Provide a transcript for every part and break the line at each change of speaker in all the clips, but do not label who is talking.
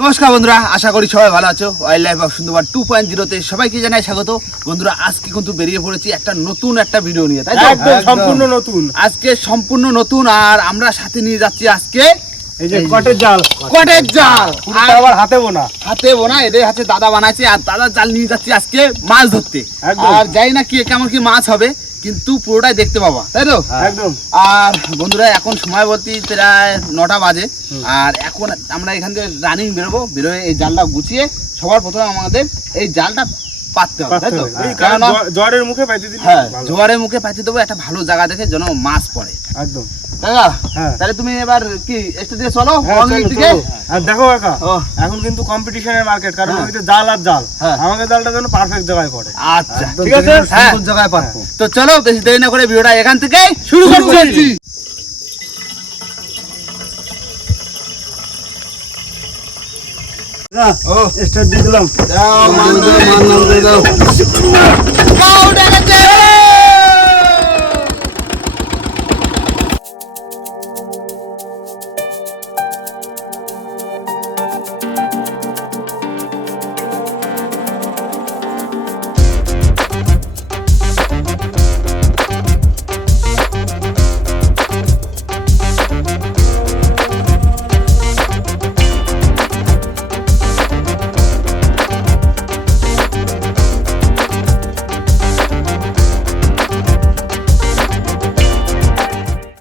নমস্কার বন্ধুরা আশা করি সবাই ভালো আছো। Wild life of Sundarban two point জিরোতে সবাইকে জানাই স্বাগত। বন্ধুরা আজকে কিন্তু বেরিয়ে পড়েছি একটা নতুন একটা ভিডিও নিয়ে তাই
সম্পূর্ণ নতুন।
আজকে সম্পূর্ণ নতুন আর আমরা সাথে নিয়ে যাচ্ছি আজকে
এই যে কটের জাল।
কটের জাল। আর
আবার হাতে বোনা।
হাতে বোনা এদের হাতে দাদা বানাইছে আর দাদা জাল নিয়ে যাচ্ছি আজকে মাছ ধরতে। আর যাই না কি কেমন কি মাছ হবে কিন্তু পুরোটাই দেখতে পাবা তাই তো?
একদম।
আর বন্ধুরা এখন সময় বলতে প্রায় নটা বাজে। আর এখন আমরা এখান থেকে রানিং বেরোবো বেরোয় এই জালটা গুছিয়ে সবার প্রথমে আমাদের এই জালটা পাততে হবে তাই তো?
এই কারণ
কেননা
জ- জ্বরের মুখে পাইতে
হ্যাঁ জোয়ারের মুখে পাইতে দেবো একটা ভালো জায়গা দেখে যেন মাছ পড়ে।
একদম।
দাদা
হ্যাঁ।
তাহলে তুমি এবার কি একটু চলো
হ্যাঁ,
অনেক
চলো,
দিকে?
দেখো কাকা এখন কিন্তু কম্পিটিশনের মার্কেট কারণ। ওইতে জাল আর জাল।
হ্যাঁ।
জালটা যেন পারফেক্ট জায়গায় পড়ে।
আচ্ছা
ঠিক আছে? জায়গায় পারব।
তো চলো বেশি দেরি না করে ভিডিওটা এখান থেকে শুরু করছি।
স্টার্ট দিয়ে দিলাম।
দাও মান দাও। মান নাম দাও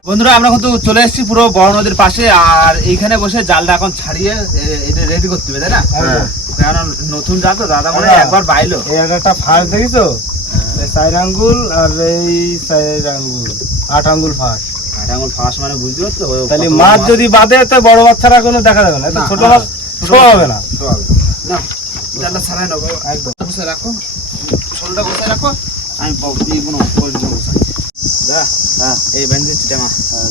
বন্ধুরা আমরা কিন্তু চলে এসেছি পুরো বড় নদীর পাশে আর এইখানে বসে জালটা এখন ছাড়িয়ে এটা রেডি করতে হবে তাই না?
হ্যাঁ।
কারণ নতুন জাল তো দাদা মনে হ্যাঁ। একবার বাইলো।
এই একটা ফাঁস দেখিছো? এই চার আঙ্গুল আর এই চার আঙ্গুল আট আঙ্গুল ফাঁস
আর এখন ফাঁস মানে বুঝতে পারছ?
তাহলে মাছ যদি বাদে তো বড় বাচ্চারা কোনো দেখা যাবে না। ছোট। মাছ শোয়া হবে না।
হবে। না। জালটা ছাড়াই নেব।
একদম।
বসে রাখো। শোলটা বসে রাখো। আমি কোনো এই ব্যান্ডেজ চিটামা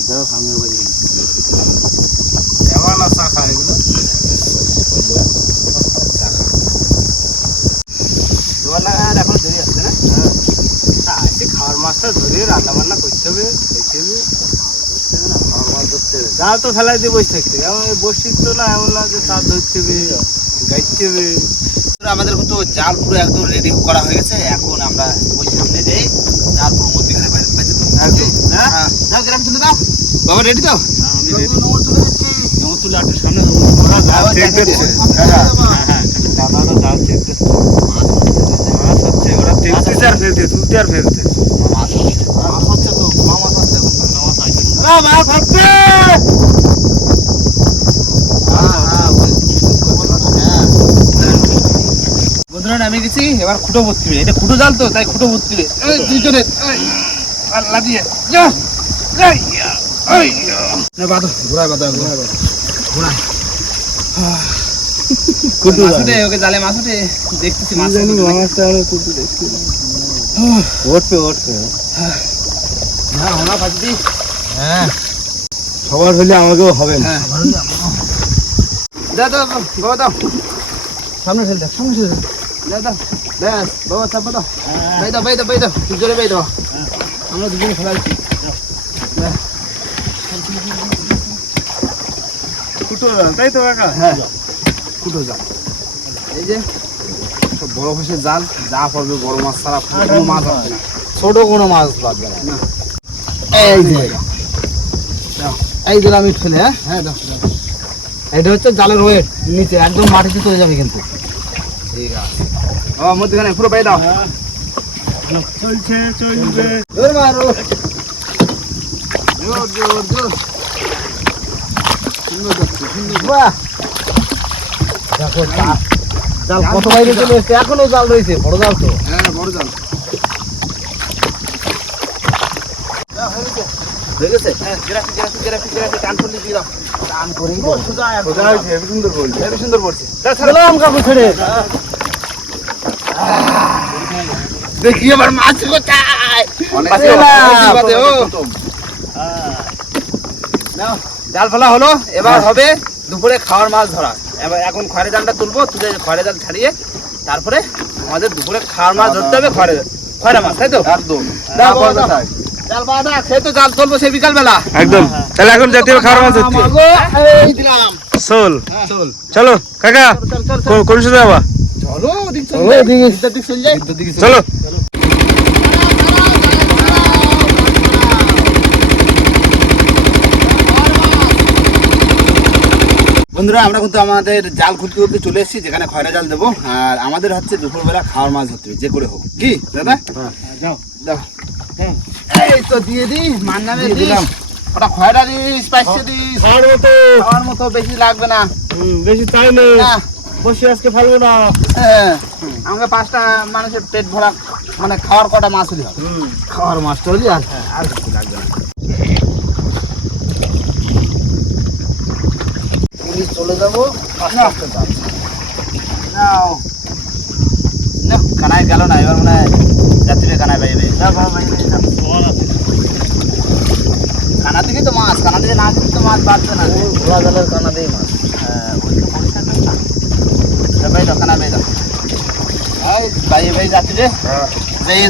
যাও সামনে বাড়ি এমন না চা এগুলো।
আর এখন দেরি আসছে না?
হ্যাঁ। খাওয়ার মাছটা ধরে রান্না বান্না করতে হবে। জাল তো ফেলাই দিয়ে বসে থাকতে হবে। এমন বসিস তো না এমন না যে তার ধরতে হবে গাইতে হবে।
আমাদের কিন্তু জাল পুরো একদম রেডি করা হয়ে গেছে। এখন আমরা ওই সামনে যাই জাল পুরো বাবা রেডি তো?
আমি ready।
নম্বর তুলে দিচ্ছি নম্বর তুলে একটা সামনে
ওরা জাল
হ্যাঁ,
চেক
দেখো।
দিচ্ছে
হ্যাঁ, হ্যাঁ, হ্যাঁ।
দাদারা জাল চেক মাছ হচ্ছে ওরা তেলতেছে আর ফেলতে তুলতে আর ফেলতে।
মাছ হচ্ছে। তো মাছ হচ্ছে মাছ
হচ্ছে।
হ্যাঁ, হ্যাঁ, হ্যাঁ। বন্ধুরা নামে গেছি এবার খুঁটো ভর্তি হবে। এটা খুঁটো জাল তো তাই খুঁটো ভর্তি হবে। আল্লাহ দিয়ে যা। দেখতেছি মাছ
জানি। মাছটা কুটু দেখছি উঠবে উঠবে
হ্যাঁ, ওনা দি।
হ্যাঁ সবার হলে আমাকেও হবে না
হ্যাঁ, দাও, দাও, দাও, বাবা দাও। সামনে ফেল দাও, সামনে ফেল দাও। দাও, দাও, ব্যাস, বাবা চাপা দাও। বাই দাও, বাই দাও, বাই দাও, জোরে বাই দাও। আমরা দুজনে ফেলাইছি।
কুটো জাল, তাই তো কাকা?
হ্যাঁ ফুটো জাল এই যে সব বড় ফাঁসের জাল যা পড়বে বড় মাছ ছাড়া কোনো মাছ আসবে না। ছোট কোনো মাছ বাঁধবে না। এই যে এই যে আমি ফেলে হ্যাঁ? হ্যাঁ দাও। এটা হচ্ছে জালের ওয়েট নিচে একদম মাটিতে চলে যাবে কিন্তু। ঠিক আছে। ও মধ্যখানে পুরো পাই দাও।
চলছে চলবে।
জোর মারো জোর জোর জোর সুন্দর যাচ্ছে সুন্দর বাহ দেখো জাল। জাল কত বাইরে চলে এসছে এখনও জাল রয়েছে বড় জাল তো। হ্যাঁ বড় জাল। গেছে হ্যাঁ গেরাপি গেরাপি গেরাপি গেরাপি টান করলে দিয়ে দাও টান করে সোজা একদম।
সোজা হয়েছে হেবি সুন্দর বলছে
হেবি সুন্দর পড়ছে
গেলাম কাকু ছেড়ে
দেখি মাছ কোথায়? জাল ফেলা হলো এবার হবে দুপুরে খাওয়ার মাছ ধরা। এবার এখন খড়ে জালটা তুলবো তুলে খড়ে জাল ছাড়িয়ে তারপরে আমাদের দুপুরে খাওয়ার মাছ ধরতে হবে খড়ে খড়ে মাছ তাই তো?
একদম।
জাল বাঁধা খেয়ে তো জাল তুলবো সেই বিকাল বেলা
একদম।
হ্যাঁ।
তাহলে এখন জাতীয় খাওয়ার মাছ ধরতে
চল
চলো কাকা
চল চল।
কো- কোন সাথে যাবা?
চলো ওদিক চলো,
ওদিকে।
বিদ্যুৎ দিক চল যাই।
চলো।
বন্ধুরা আমরা কিন্তু আমাদের জাল খুঁজতে খুঁজতে চলে এসেছি যেখানে খয়রা জাল দেবো। আর আমাদের হচ্ছে দুপুরবেলা খাওয়ার মাছ ধরতে হবে, যে করে হোক। কি দাদা?
যাও।
দাও। এই তো দিয়ে দি নামে দিলাম। ওটা খয়রা দিস পাইছে দিস।
খাওয়ার মতো।
খাওয়ার মতো বেশি লাগবে না।
বেশি চাই নেই।
না।
বসে আজকে ফালবো না
হ্যাঁ, আমাকে পাঁচটা মানুষের পেট ভরা মানে খাওয়ার কটা মাছ হলে খাওয়ার মাছটা হলে আর আর কিছু লাগবে না। পুলিশ চলে যাব। না কানায় গেল না এবার মনে হয় যাত্রী কানায় বাইবে কানা দিকে তো মাছ কানা দিকে না দিলে তো মাছ বাড়ছে না। ঘোড়া জালের কানা দিয়ে মাছ। হ্যাঁ ওই তো পরিষ্কার না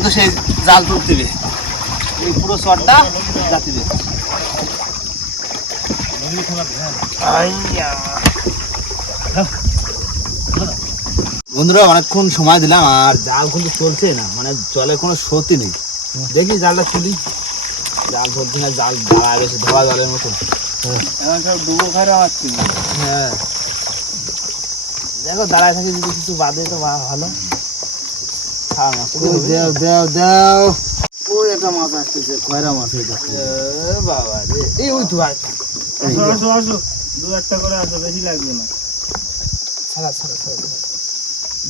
তো সেই জাল এই পুরো শটটা রে। বন্ধুরা অনেকক্ষণ সময় দিলাম আর জাল কিন্তু চলছে না। মানে জলে কোনো স্রোতই নেই। দেখি জালটা তুলি। জাল চলছে না জাল দাঁড়ায় বেশি ধোয়া জলের মতো
ডুবো আমার
হ্যাঁ। দেখো দাঁড়ায় থাকি যদি কিছু বাদে তো ভালো। খাওয়া মাছ তো
দেও দেও দেও। ওই একটা মাছ আসতেছে খয়রা মাছ
বাবা রে। এই ওই তো
আসো আসো আসো। দু একটা করে আসো বেশি লাগবে না।
ছাড়া ছাড়া ছাড়া।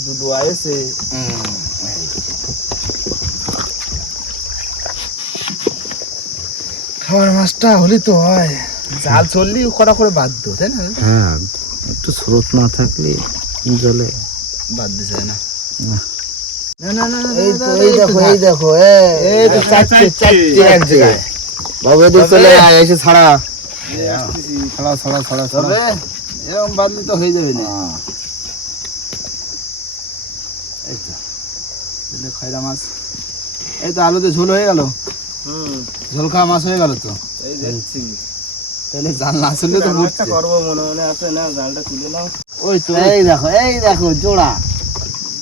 দুটো আয়েছে। খাবার মাছটা হলে তো হয়। জাল চললি কটা করে বাধ্য তাই না?
হ্যাঁ একটু স্রোত না থাকলে জলে।
বাদ দিছে না।
না।
না না না
এই তো এই দেখো এই দেখো
এই তো চারটে চারটে এক জায়গায়
বাবু এদিকে চলে আয় এসে ছাড়া।
ছড়া ছড়া ছড়া তবে এরকম বাদলি তো হয়ে যাবে না। এই তো। খয়রা মাছ। এই তো আলুতে ঝোল হয়ে গেল?
হুম।
ঝোল খাওয়া মাছ হয়ে গেল তো?
এই
তাহলে জাল না চললে তো
একটা করব মনে মনে আছে না জালটা তুলে নাও।
ওই তো।
এই দেখো এই দেখো জোড়া।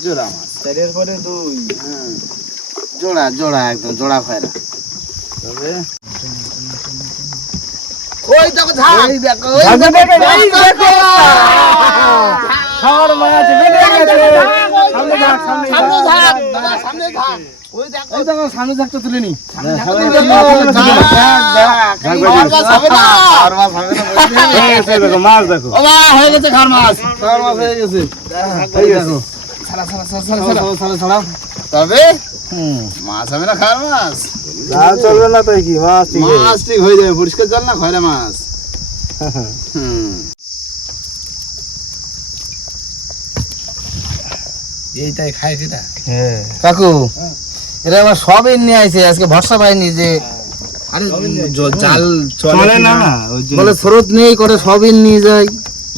জোড়া মাছ।
চারের পরে দুই।
হ্যাঁ। জোড়া জোড়া একদম জোড়া খয়রা। তবে? ওই দেখো ঝাল
এই দেখো
ওই দেখো,
বেটে
দেখো।
খাওয়ার মাছ বেটে গেছে। সামনে থাক সামনে
দাদা, সামনে ঝাঁক। মাছ
দেখো
হয়ে গেছে মাছ।
মাছ হয়ে গেছে
ছাড়া, ছাড়া, ছাড়া, ছাড়া, ছাড়া।
ছাড়া
তবে মাছ হবে না খাওয়ার মাছ
জাল চলবে না তাই কি মাছ ঠিক
মাছ ঠিক হয়ে যাবে পরিষ্কার জল না খয়রা মাছ হুম এইটাই খায় সেটা
হ্যাঁ
কাকু এরা আবার সবই নিয়ে আইছে আজকে ভরসা পাইনি যে আরে জাল
চলে না না
বলে স্রোত নেই করে সবিন নিয়ে যাই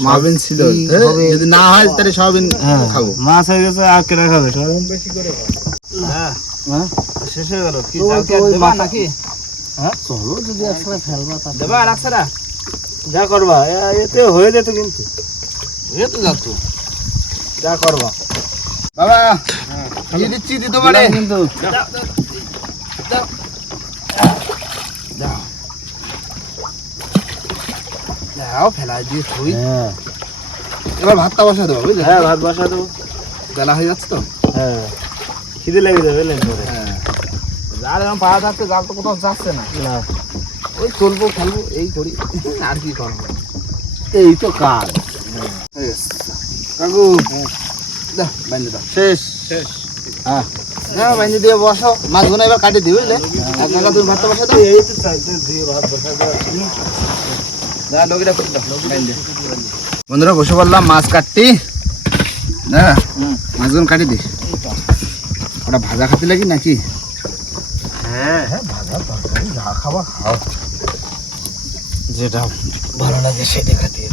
সবিন ছিল।
হবে?
যদি না হয় তাহলে সবিন
হ্যাঁ।
খাব।
মাছ হয়ে গেছে আর কেটে খাবে? সব বেশি করে
হ্যাঁ
হ্যাঁ?
শেষ হয়ে গেল। কি জাল কি আর দেবা নাকি?
হ্যাঁ? চলো যদি একসাথে ফেলবা তা
দেবা আর
যা করবা। এতে হয়ে যেত কিন্তু।
এ তো যা করবা। বাবা দিয়ে দিচ্ছি দিতে পারে?
কিন্তু।
যাও ফেলা দিয়ে থুই।
হ্যাঁ।
এবার ভাতটা বসা দেবো বুঝলে?
হ্যাঁ ভাত বসা দেবো।
বেলা হয়ে যাচ্ছে তো?
হ্যাঁ। খিদে লেগে যাবে লেন পরে
হ্যাঁ। জাল এরকম পাওয়া যাচ্ছে জাল তো কোথাও যাচ্ছে না।
না।
ওই চলবো খেলব এই করি। আর কি করব
এই তো কাজ।
কাকু। দাও বাইন্দে দাও।
শেষ।
হ্যাঁ। হ্যাঁ বাইন্দে দিয়ে বসো। মাছগুলো এবার কাটি দিই বুঝলে? এক জায়গা তুমি ভাতটা বসা দাও।
এই তো দিয়ে ভাত বসা
যা লগিটা করে দাও বন্ধুরা বসে পড়লাম মাছ কাটতি। না মাছগুলো কাটি দিস ওটা ভাজা খাতে লাগি নাকি?
হ্যাঁ হ্যাঁ ভাজা তরকারি যা খাও।
যেটা ভালো লাগে সেটা খাতিয়ে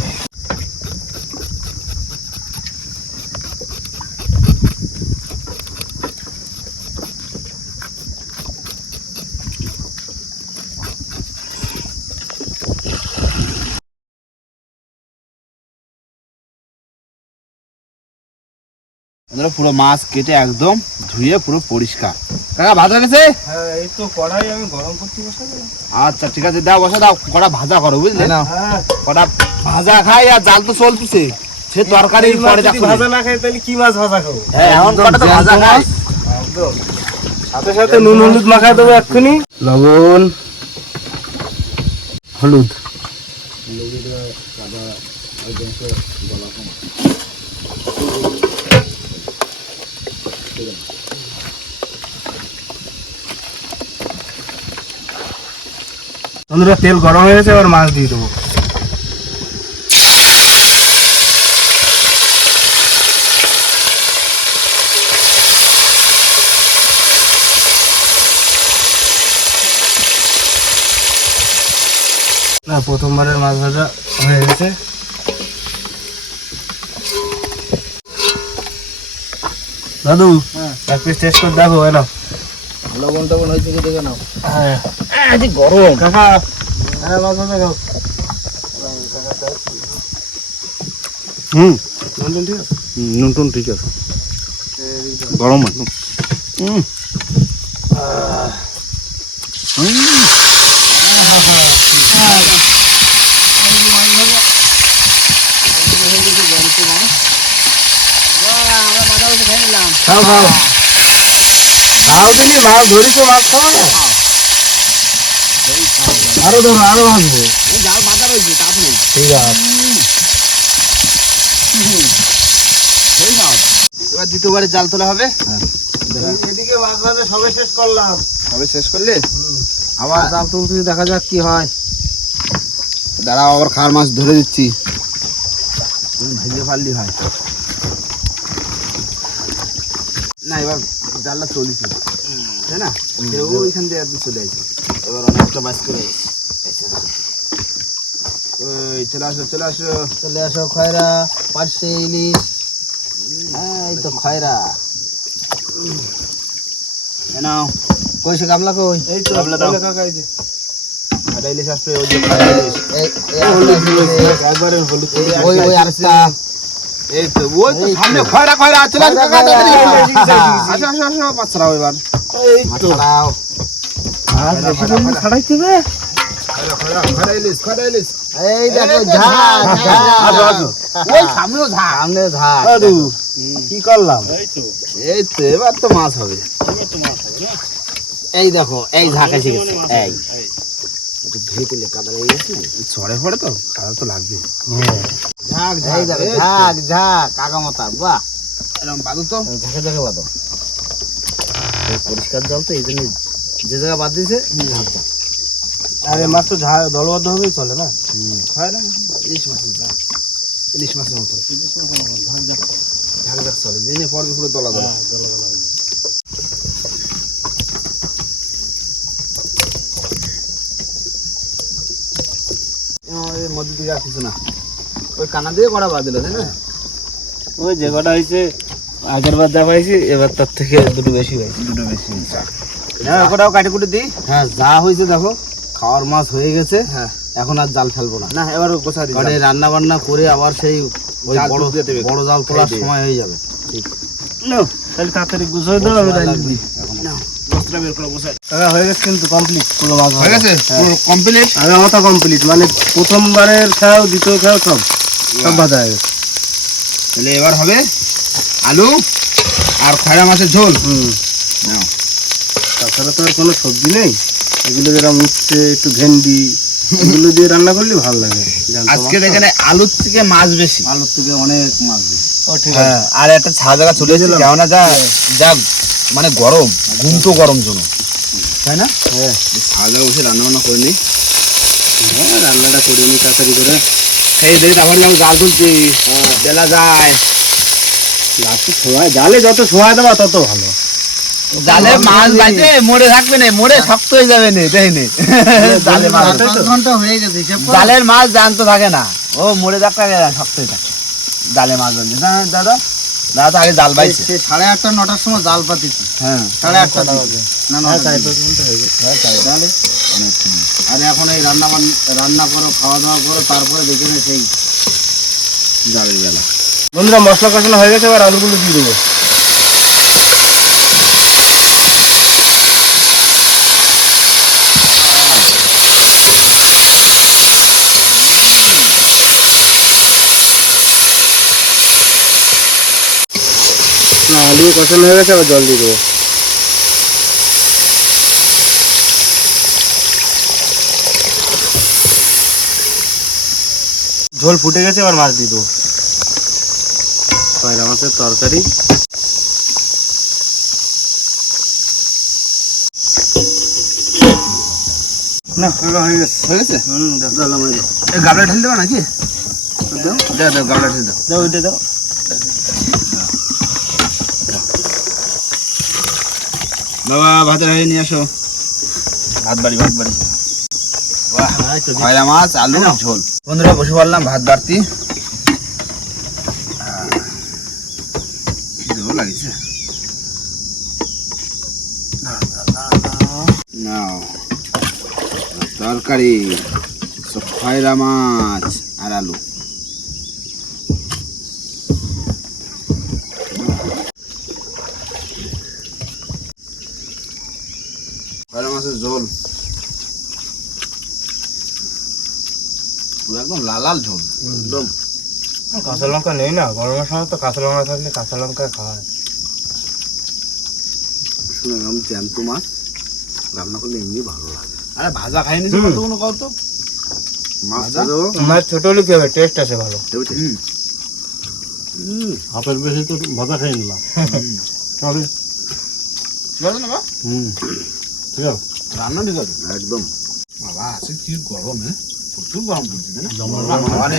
বন্ধুরা পুরো মাছ কেটে একদম ধুয়ে পুরো পরিষ্কার। কাকা ভাজা গেছে?
হ্যাঁ এই তো কড়াই আমি গরম করতে বসাবো
আচ্ছা ঠিক আছে দাও বসে দাও কটা ভাজা করো বুঝলে? না
হ্যাঁ।
কটা ভাজা খাই আর জাল তো চলতেছে। সে তরকারি পরে দেখো
ভাজা না খাই তাহলে কি মাছ ভাজা খাব?
হ্যাঁ এমন কটা তো ভাজা খাই।
সাথে সাথে নুন হলুদ মাখায় দেবো এক্ষুনি। লবণ। হলুদ। বন্ধুরা, তেল গরম হয়ে গেছে, এবার মাছ দিয়ে দেবো। না, প্রথমবারের মাছ ভাজা হয়ে গেছে। দাদু এক পিস টেস্ট করে দেখো এলো।
লবণ টবণ হয়েছে কি দেখে নাও
হ্যাঁ
আজ গরম।
কাকা হ্যাঁ ভাজা খাও হুম। নুন ঠিক আছে?
নুন ঠিক আছে। গরম একদম হুম।
খাও খাও খাও দিলি মাছ ধরিছো মাছ খাও না আরও ধরো আরও ভাজবো
জাল বাঁধা রয়েছে তাপ নেই
ঠিক আছে।
এবার দ্বিতীয়বারে জাল তোলা হবে।
এদিকে মাছ ভাজা সবে শেষ করলাম।
হবে শেষ করলে? আবার জাল তুলতে দেখা যাক কি হয়। দাঁড়াও আবার খাওয়ার মাছ ধরে দিচ্ছি। ভেজে পারলি হয়। না এবার জালটা চলিছে। তাই না? কেউ ওইখান দিয়ে একদম চলে আসে এবার অনেকটা মাছ করে ওই চলে আসো চলে আসো।
চলে আসো খয়রা পার্শে ইলিশ। হ্যাঁ, এই তো খয়রা।
নাও।
কই সে গামলা কই?
এই তো
গামলা দাও। খাটা ইলিশ আসবে ওই যে খাটা ইলিশ।
একবারে হলুদ
ওই ওই আরেকটা।
এই তো ওই তো সামনে খয়রা খয়রা আসো
খয়রা,
কাকা তাড়াতাড়ি আসো আসো আসো বাচ্চারাও এবার।
এই তো। বেশি ছাড়াইতে হবে?
এই দেখো।
ওই সামনেও
সামনে
কি করলাম?
এই তো। এবার তো মাছ হবে।
এই দেখো এই ঝাঁক এসে গেছে। এই। একটু ধুয়ে দিলে কাদা লেগে গেছে
ছড়ে পড়ে তো খাওয়া তো লাগবে
ঝাঁক এই ঝাঁক ঝাঁক কাকা মাতা বাহ।
এরকম বাদু তো।
ঝাঁকে ঝাঁকে বাদো পরিষ্কার জল তো এই জন্য যে জায়গা বাদ দিয়েছে ঝাঁক ঝাঁক।
আরে মাছ তো দলবদ্ধ হবেই চলে না?
খয়রা ইলিশ মাছের ঝাঁক ইলিশ মাছের মতো। ঝাঁক ঝাঁক চলে। জেনে পড়বে পুরো দলা দলা এর মধ্যে দিকে আর কিছু না। ওই কানা দিয়ে করা বাদ দিল তাই না?
ওই যে কটা হয়েছে আগের বার যা পাইছি এবার তার থেকে দুটো বেশি পাইছি।
দুটো বেশি হ্যাঁ ওটাও কাটি কুটি দিই
হ্যাঁ যা হয়েছে দেখো খাওয়ার মাছ হয়ে গেছে
হ্যাঁ।
এখন আর জাল ফেলব না।
না এবার গোছা দিই
কারণ রান্না বান্না করে আবার সেই ওই বড় বড় জাল তোলার সময় হয়ে যাবে।
তাহলে তাড়াতাড়ি গুছিয়ে দাও আমি রান্না দিই
বস্ত্রটা বের করে গোছা
কাকা হয়ে গেছে কিন্তু কমপ্লিট পুরো মাছ
হয়ে গেছে? পুরো কমপ্লিট
মতো কমপ্লিট মানে প্রথমবারের খাও দ্বিতীয় খাও সব সব ভাজা হয়ে গেছে।
তাহলে এবার হবে আলু আর খয়রা মাছের ঝোল।
হুম। তাছাড়া তো আর কোনো সবজি নেই। এগুলো যেরকম উচ্ছে একটু ভেন্ডি এগুলো দিয়ে রান্না করলে ভালো লাগে।
আজকে দেখেন আলুর থেকে মাছ বেশি।
আলুর থেকে অনেক মাছ দিই
ও ঠিক আছে
হ্যাঁ। আর একটা ছাড়া জায়গা চলে এসেছে কেননা যা যা মানে গরম ঘুম তো গরম জন্য। তাই না?
হ্যাঁ।
ছাড়া জায়গা বসে রান্না বান্না করে নিই
হ্যাঁ, রান্নাটা করে নি তাড়াতাড়ি করে।
এই দেখি তারপরে যেমন জাল তুলছি। বেলা যায়।
লাস্টে শোয়া জালে যত শোয়া দেওয়া তত ভালো।
জালে মাছ বাজে মরে থাকবে না মরে শক্ত হয়ে যাবে না দেখিনি জালে মাছ
ঘণ্টা হয়ে গেছে
জালের মাছ জানতো থাকে না। ও মরে যাক থাকে না, শক্ত হয়ে থাকে। জালে মাছ বলছে দাদা দাদা তো আগে জাল পাইছে।
সে সাড়ে আটটা নটার সময় জাল পাতিছি।
হ্যাঁ।
সাড়ে আটটা না
না
চাই
পর্যন্ত হয়ে গেছে।
তাহলে? আর এখন এই রান্না রান্না করো খাওয়া দাওয়া করো তারপরে দেখে নে সেই
যাবে বেলা।
বন্ধুরা মশলা কষানো হয়ে গেছে এবার আলুগুলো দিয়ে দেবো। আলু কষানো হয়ে গেছে আবার জল দিয়ে দেবো। ঝোল ফুটে গেছে আবার মাছ দিয়ে দেবো। পয়লা মাছের তরকারি। না হয়ে গেছে।
হয়ে গেছে?
হুম
গাবলা ঢেলে দেবা নাকি?
দাও
দাও গাবলা ঢেলে দাও।
দাও ওইটা দাও।
বাবা ভাতের হাড়ি নিয়ে আসো। ভাত বাড়ি ভাত বাড়ি। বাহ খয়রা মাছ আলু ঝোল। বন্ধুরা বসে পড়লাম ভাত বাড়তি। লাগিছে। তরকারি সব খয়রা মাছ আর আলু খয়রা মাছের ঝোল পুরো একদম লাল লাল ঝোল। একদম।
কাঁচা লঙ্কা নেই না গরমের সময় তো কাঁচা লঙ্কা থাকলে কাঁচা লঙ্কা খাওয়া
শুনে গেলাম জ্যান্ত মাছ রান্না করলে এমনি ভালো লাগে। আরে ভাজা খাইনি
হুম।
কত কোনো কত মাছ
মাছ ছোট হলে কি হবে? টেস্ট আছে ভালো
হাফের বেশি তো ভাজা খেয়ে নিলাম। চলে।
ঠিক না
হুম। ঠিক আছে।
রান্না ঠিক আছে? একদম। বাবা আছে কি গরম হ্যাঁ? প্রচুর গরম পড়ছে
একটা মানে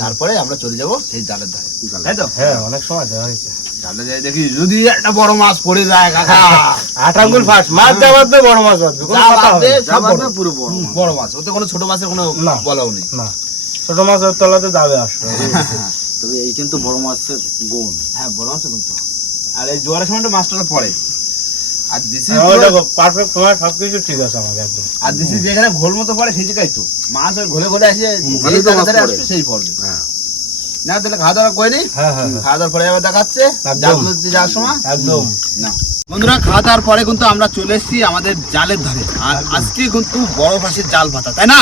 তারপরে আমরা চলে যাব সেই জালের ধারে তো
হ্যাঁ অনেক সময় দেওয়া হয়েছে
জালে যাই দেখি যদি একটা বড় মাছ পড়ে যায়
আট আঙ্গুল মাছ যা বাঁধবে বড় মাছ।
পুরো বড় মাছ। ওতে কোনো ছোট মাছের কোনো বলাও নেই
না ছোট মাছ ওর তলাতে যাবে আসবে
তবে এই কিন্তু বড় মাছের গুণ
হ্যাঁ বড় মাছ কিন্তু আর এই জোয়ারের সময় মাছটা পড়ে। আর দিছি
পারফেক্ট সময় সবকিছু ঠিক আছে আমাকে একদম।
আর দিছি যেখানে ঘোল মতো পড়ে সেই জায়গায় তো। মাছ ওই ঘোলে ঘোলে আসে
তো
জায়গায়
পড়ে।
আসবে সেই পড়বে।
হ্যাঁ।
না তাহলে খাওয়া দাওয়া করে নি?
হ্যাঁ হ্যাঁ
খাওয়া দাওয়ার পরে আবার দেখাচ্ছে। যাওয়ার সময়?
একদম।
না। বন্ধুরা খাওয়া দাওয়ার পরে কিন্তু আমরা চলে এসেছি আমাদের জালের ধারে। আর আজকে কিন্তু বড় মাছের জাল পাতা তাই না?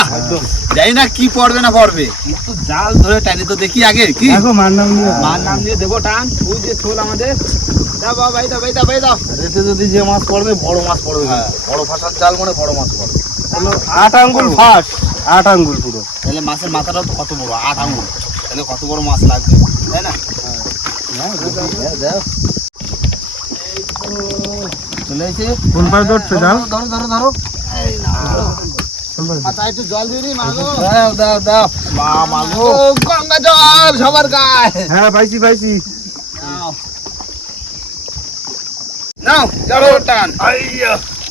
জানি না কি পড়বে না পড়বে। কিন্তু জাল ধরে টানি তো দেখি আগে কি?
দেখো মার নাম নিয়ে
মার নাম দিয়ে দেবো টান। ওই যে ছোল আমাদের। দাও বাবা ভাই দাও ভাই দাও ভাই দাও
রেতে যদি যে মাছ পড়বে বড় মাছ পড়বে।
হ্যাঁ। বড় ফাঁসার জাল মানে বড় মাছ পড়বে।
আট আঙ্গুল ফার্স্ট আট আঙ্গুল পুরো।
তাহলে মাছের মাথাটা তো কত বড়? আট আঙুল তাহলে কত বড় মাছ লাগবে? তাই না? চলে এসে
কোন পাশ ধরছো জাল?
ধরো ধরো ধরো এই না মাথায় একটু জল দিয়ে দিই মাগো দাও দাও দাও। মা মাগো গঙ্গা জল সবার গায়ে।
হ্যাঁ পাইছি পাইছি।
নাও নাও যাও টান।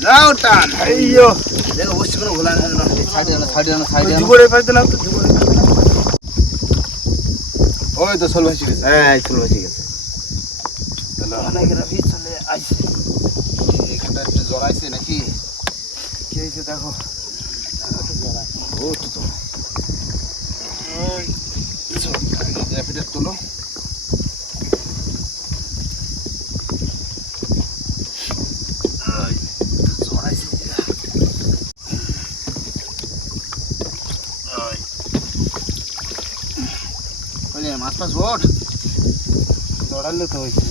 নাও টান।
আইয়ো।
দেখো বসে কোনো গোলা না সাইডে আনো সাইডে আনো সাইডে আনো।
জুগড়ে পাইতে তো।
ওই তো গেছে। হ্যাঁ সোল ভাসি গেছে। অনেক আইছে। এখানটা একটু জ্বর আইছে নাকি? কি হয়েছে দেখো? ও মাছ ফাছ ওঠ
দৌড়ালে তো হয়েছে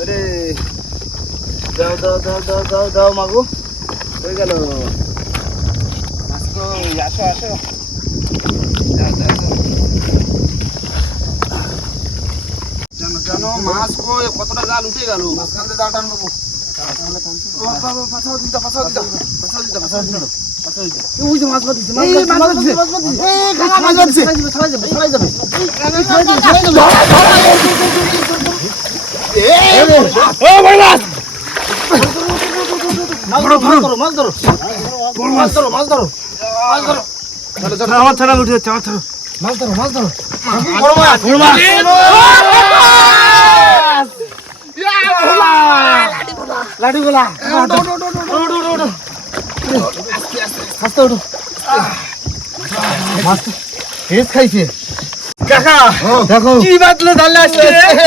আরে দাও দাও দাও দাও দাও মাগো হয়ে গেল আসো আসো জানো মাছ কই কতটা জাল উঠে গেল মাঝখান দিয়ে জাল টান বাবু মাছ ধরো ধরো মাছ ধরো। মাছ ধরো মাছ ধরো মাছ ধরো। চলো চলো
আমার ছাড়া উঠে যাচ্ছে আমার ছাড়া
মাছ ধরো মাছ ধরো। বড় মাছ বড় মাছ লাঠি গোলা আস্তে ওঠো মাছ তো খাইছে।
কাকা
দেখো।
কি বাতলে ধারলে আসছে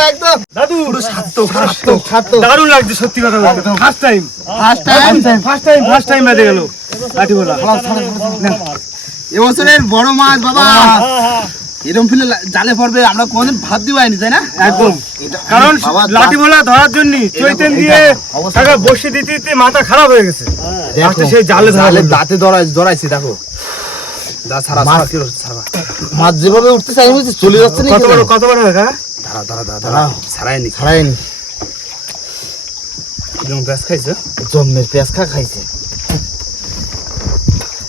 একদম।
দাদু
সার্থক সার্থক সার্থক
দারুণ লাগছে সত্যি কথা বলতে। First time
first time
first time first time বেঁধে গেল। লাঠি বলা
এবছরের বড় মাছ বাবা। এরকম ফিলে জালে পড়বে আমরা কোনদিন ভাবতে পারিনি তাই না?
একদম। কারণ লাঠি বলা ধরার জন্য চৈতেন দিয়ে বসে দিতে মাথা খারাপ হয়ে গেছে। সেই জালে ধরা
জালে দাঁতে ধরাই ধরাইছি দেখো। মাছ যেভাবে উঠতে চাই বুঝছি চলে যাচ্ছে না
কত বড় কত বড়
দাঁড়া দাঁড়া দাঁড়া দাঁড়া ছাড়াইনি ছাড়াইনি
কীরকম ব্যাস খাইছে?
জম্মের পেঁয়াজ খা খাইছে।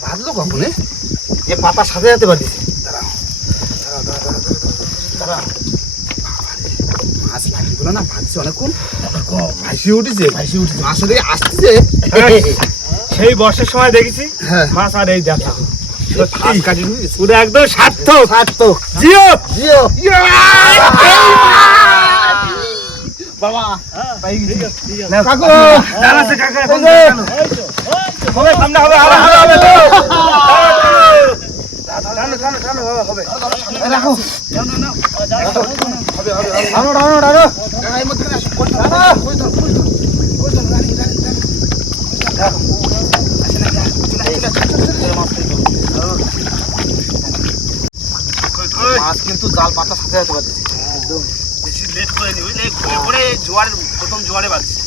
ভাবলো কখন এ? এ পাতা সাথে দাঁড়াও। দাঁড়াও মাছ লাগিগুলো না ভাবছি অনেকক্ষণ। ভাসি উঠেছে? ভাসি উঠেছে। মাছ দিকে আসতেছে?
সেই বর্ষার সময় দেখেছি।
হ্যাঁ।
মাছ আর এই দেখা। পুরো একদম সার্থক।
সার্থক।
জিও।
জিও। বাবা কাকু!
দাঁড়াচ্ছে কাকা হবে সামনে হবে হবে হবে হবে তো। টানো, টানো, টানো, হবে, হবে।
রাখো। এই মধ্যে আসো কোন টানো কই ধর কই ধর কই ধর রানি রানি রানি দেখো আসে না মাছ কিন্তু জাল পাতা সাথে সাথে বাজছে একদম। বেশি লেট করে নি বুঝলে ঘুরে ঘুরে জোয়ারের প্রথম জোয়ারে বাজছে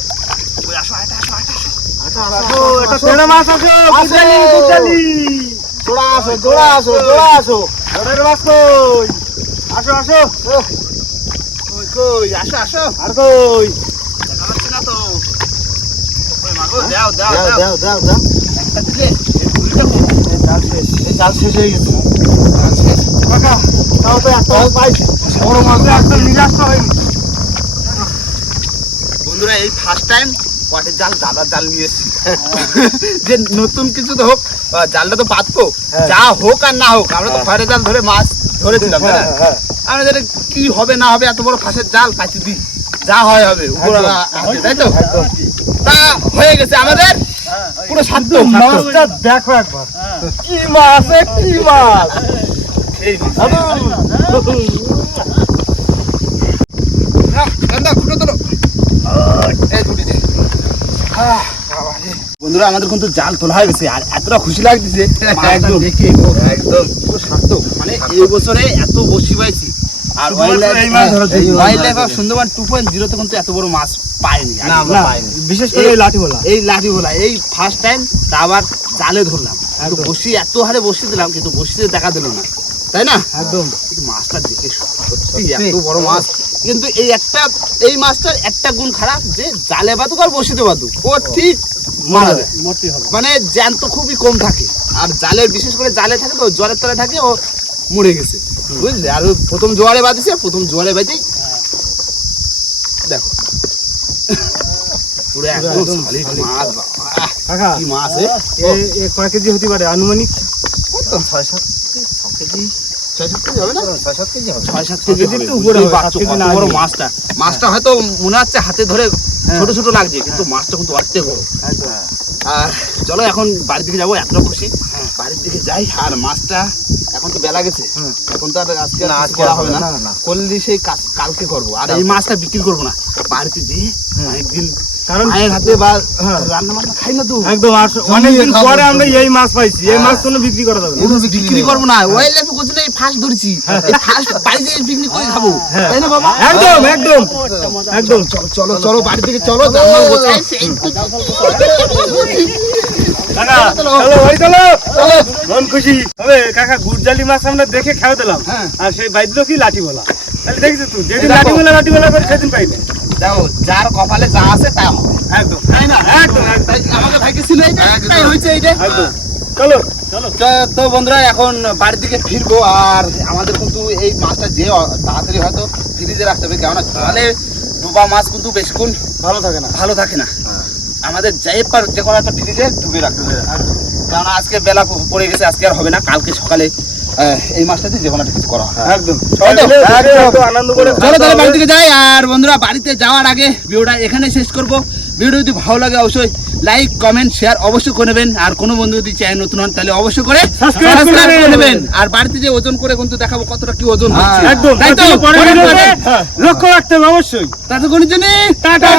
ওই আসো আটা আসো আটা আসো
আসো, একটা মাছ আসো, গুজালি, গুজালি।
আসো। আসো জোড়া আসো
ওটার মাছ কই? আসো, আসো।
কই কই? আসো আসো।
আর কই?
দেখা যাচ্ছে না তো। ওই মাগো দাও দাও দাও দাও। দাও একটা দিলে এই পুরিটা কো এই জাল শেষ জাল শেষ হয়ে গেছে। শেষ
কাকা, তাও তো একটা মাছ
বড় মাছ
একদম নিরাশ হয়নি।
বন্ধুরা এই ফার্স্ট টাইম ওয়াটের জাল দাদা জাল নিয়ে এসেছি। যে নতুন কিছু তো হোক জালটা তো পাতবো যা হোক আর না হোক আমরা তো ঘরে জাল ধরে মাছ ধরেছিলাম না? আমরা যেটা কি হবে না হবে এত বড় ফাঁসের জাল পাইছি দি। যা হয় হবে উপরওয়ালা তাই তো? তা হয়ে গেছে আমাদের। পুরো সাধ্য
মাছটা দেখো একবার। কি মাছ, কি মাছ?
বন্ধুরা আমাদের কিন্তু জাল তোলা হয়ে গেছে আর এতটা খুশি লাগতেছে একদম। দেখে একদম সার্থক। মানে এই বছরে এত বসি পাইছি। আর
মাছ ধরার জন্য।
Wild life of Sundarban two point জিরোতে কিন্তু এত বড় মাছ পাইনি
বিশেষ করে এই লাঠি
এই লাঠি বলা এই ফার্স্ট টাইম তা আবার জালে ধরলাম। বসি এত হারে বসি দিলাম কিন্তু বসিতে দেখা দিল না। তাই না?
একদম।
মাছটা দেখে সত্যি এত বড় মাছ। কিন্তু এই একটা এই মাছটার একটা গুণ খারাপ যে জালে বাদুক আর বসিতে বাদুক ও ঠিক মারা যায়। মানে জ্যান্ত খুবই কম থাকে। আর জালের বিশেষ করে জালে থাকে তো জোয়ারের তলায় থাকে ও মরে গেছে। বুঝলে? আর প্রথম জোয়ারে বাঁধিছে প্রথম জোয়ারে বাঁধি দেখো। পুরো একদম
একদম
মাছ বাবা। কি মাছ এ?
কয় কেজি হতে পারে? আনুমানিক?
কত? ছয় সাত? কেজি। মাছটা। হয়তো মনে হচ্ছে হাতে ধরে ছোট ছোট লাগছে কিন্তু মাছটা কিন্তু অর্ধেক বড়। আর চলো এখন বাড়ির দিকে যাব এতটা খুশি। বাড়ির দিকে যাই আর মাছটা এখন তো বেলা গেছে। এখন তো আর আজকে
না,
করা হবে না। করলে সেই কালকে করব। আর এই মাছটা বিক্রি করব না। বাড়িতে দিয়ে একদিন
কারণ
মায়ের হাতে বা
হ্যাঁ।
রান্না বান্না খাই না তো।
একদম আর অনেকদিন পরে আমরা এই মাছ পাইছি। এই মাছ কোনো বিক্রি করা যাবে না।
বিক্রি করব না। ওয়াইল্ড লাইফে করছি এই ফার্স্ট ধরেছি। এই ফার্স্ট বাড়িতে পিকনিক করে খাব। তাই না বাবা?
একদম একদম একদম।
চলো চলো চলো বাড়ি থেকে চলো জামাল গোছাই
কাকা চলো মন খুশি। কাকা গুড়জালি মাছ আমরা দেখে খেয়ে দিলাম।
হ্যাঁ।
আর সেই বাইদলো কি লাঠি বলা? তাহলে দেখছিস তুই। যেদিন লাঠি বলা লাঠি বলা করে সেদিন পাইবে।
দেখো যার কপালে যা আছে তা হবে
একদম।
তাই না?
একদম
আমাকে ছিল হয়েছে এইটা?
চলো
তো- বন্ধুরা এখন বাড়ির দিকে ফিরবো আর আমাদের কিন্তু এই মাছটা যে তাড়াতাড়ি হয়তো ফ্রিজে রাখতে হবে কেননা জলে ডোবা মাছ কিন্তু বেশিক্ষণ
ভালো থাকে না।
ভালো থাকে না। আমাদের যাই পার যে কোনো একটা ফ্রিজে ডুবে রাখতে হবে। কেননা আজকে বেলা পড়ে গেছে আজকে আর হবে না। কালকে সকালে এই দিয়ে যে কোনো কিছু করা
একদম। মিলে একদম। আনন্দ করে
চলো তাহলে বাড়ি থেকে যাই আর বন্ধুরা বাড়িতে যাওয়ার আগে ভিডিওটা এখানে শেষ করব। ভিডিও যদি ভালো লাগে অবশ্যই লাইক কমেন্ট শেয়ার অবশ্যই করে নেবেন। আর কোনো বন্ধু যদি চ্যানেল নতুন হন তাহলে অবশ্যই করে সাবস্ক্রাইব
করে নেবেন।
আর বাড়িতে যে ওজন করে কিন্তু দেখাবো কতটা কি ওজন
হ্যাঁ,
হচ্ছে।
একদম।
তাই তো?
লক্ষ্য রাখতে হবে অবশ্যই।
তাতে কোনো জন্য
টাটা।